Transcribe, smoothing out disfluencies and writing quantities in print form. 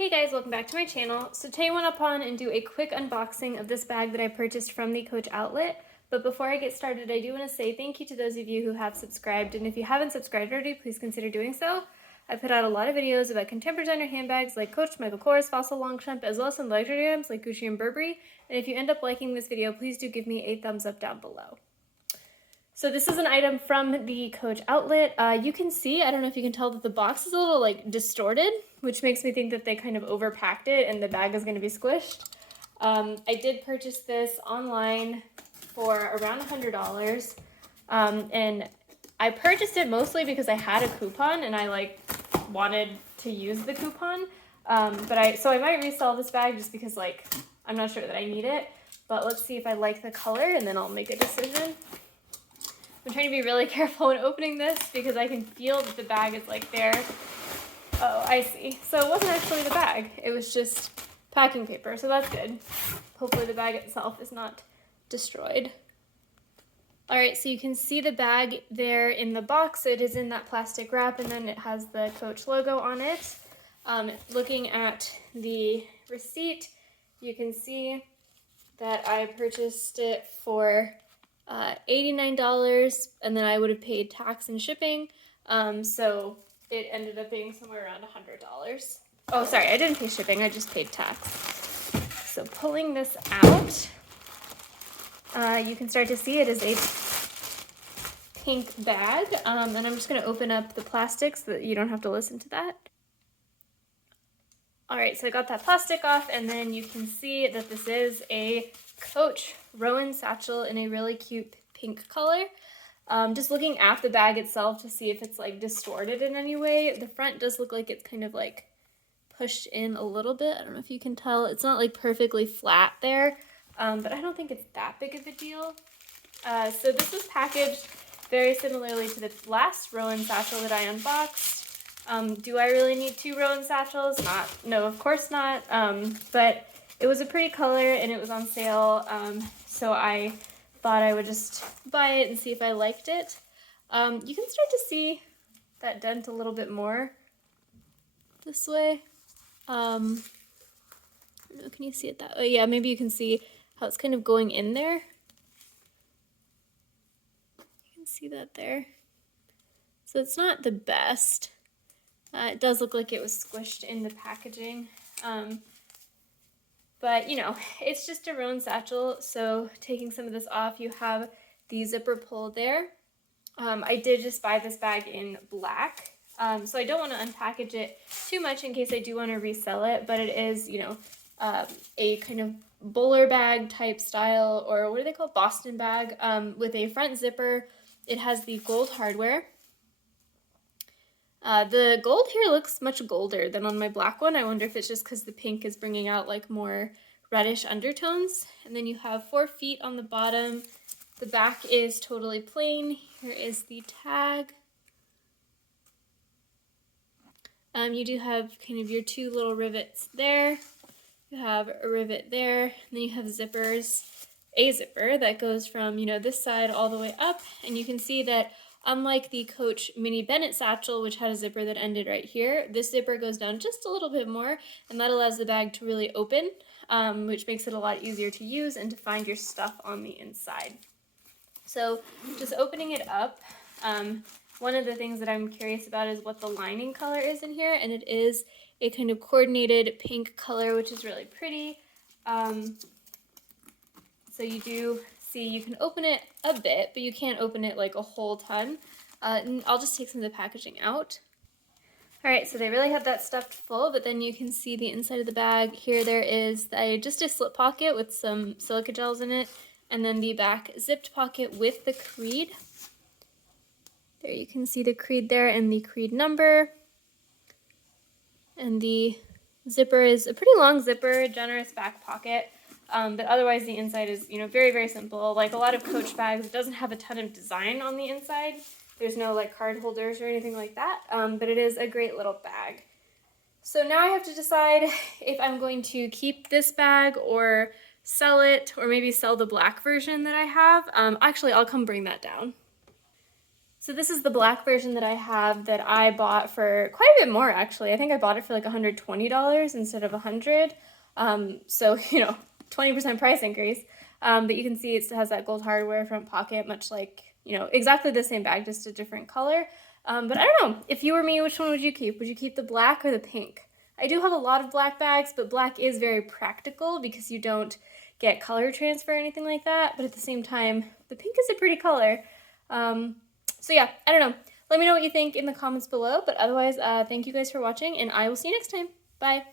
Hey guys, welcome back to my channel. So today I want to pop on and do a quick unboxing of this bag that I purchased from the Coach outlet. But before I get started, I do want to say thank you to those of you who have subscribed, and if you haven't subscribed already, please consider doing so. I put out a lot of videos about contemporary designer handbags like Coach, Michael Kors, Fossil, Longchamp, as well as some luxury items like Gucci and Burberry. And if you end up liking this video, please do give me a thumbs up down below. So this is an item from the Coach outlet. You can see, I don't know if you can tell, that the box is a little like distorted, which makes me think that they kind of overpacked it and the bag is going to be squished. I did purchase this online for around $100, and I purchased it mostly because I had a coupon and I wanted to use the coupon. So I might resell this bag just because I'm not sure that I need it. But let's see if I like the color and then I'll make a decision. I'm trying to be really careful when opening this because I can feel that the bag is there. Oh, I see. So it wasn't actually the bag. It was just packing paper, so that's good. Hopefully the bag itself is not destroyed. All right, so you can see the bag there in the box. It is in that plastic wrap, and then it has the Coach logo on it. Looking at the receipt, you can see that I purchased it for $89, and then I would have paid tax and shipping, so it ended up being somewhere around $100. Oh, sorry, I didn't pay shipping, I just paid tax. So pulling this out, you can start to see it is a pink bag, and I'm just going to open up the plastic so that you don't have to listen to that. Alright, so I got that plastic off, and then you can see that this is a Coach Rowan satchel in a really cute pink color. Just looking at the bag itself to see if it's distorted in any way. The front does look like it's kind of pushed in a little bit. I don't know if you can tell. It's not perfectly flat there, but I don't think it's that big of a deal. So this was packaged very similarly to the last Rowan satchel that I unboxed. Do I really need two Rowan satchels? No, of course not. But it was a pretty color and it was on sale, so I thought I would just buy it and see if I liked it. You can start to see that dent a little bit more this way. I don't know, can you see it that way? Yeah, maybe you can see how it's kind of going in there. You can see that there. So it's not the best. It does look like it was squished in the packaging. But, it's just a Rowan satchel, so taking some of this off, you have the zipper pull there. I did just buy this bag in black, so I don't want to unpackage it too much in case I do want to resell it, but it is, a kind of bowler bag type style, or what do they call it? Boston bag, with a front zipper. It has the gold hardware. The gold here looks much golder than on my black one. I wonder if it's just because the pink is bringing out more reddish undertones. And then you have 4 feet on the bottom. The back is totally plain. Here is the tag. You do have kind of your 2 little rivets there. You have a rivet there. And then you have zippers. A zipper that goes from, this side all the way up. And you can see that unlike the Coach Mini Bennett satchel, which had a zipper that ended right here, this zipper goes down just a little bit more, and that allows the bag to really open, which makes it a lot easier to use and to find your stuff on the inside. So just opening it up, one of the things that I'm curious about is what the lining color is in here, and it is a kind of coordinated pink color, which is really pretty. So you do see you can open it a bit, but you can't open it a whole ton. And I'll just take some of the packaging out. Alright, so they really have that stuffed full, but then you can see the inside of the bag. Here there is just a slip pocket with some silica gels in it, and then the back zipped pocket with the creed. There you can see the creed there and the creed number. And the zipper is a pretty long zipper, generous back pocket. But otherwise the inside is, very, very simple. Like a lot of Coach bags, it doesn't have a ton of design on the inside. There's no card holders or anything like that, but it is a great little bag. So now I have to decide if I'm going to keep this bag or sell it, or maybe sell the black version that I have. Actually, I'll come bring that down. So So this is the black version that I have that I bought for quite a bit more, actually. I think I bought it for like $120 instead of $100. So, 20% price increase. But you can see it still has that gold hardware front pocket, much like, exactly the same bag, just a different color. But I don't know, if you were me, which one would you keep? Would you keep the black or the pink? I do have a lot of black bags, but black is very practical because you don't get color transfer or anything like that. But at the same time, the pink is a pretty color. So yeah, I don't know. Let me know what you think in the comments below. But otherwise, thank you guys for watching, and I will see you next time. Bye.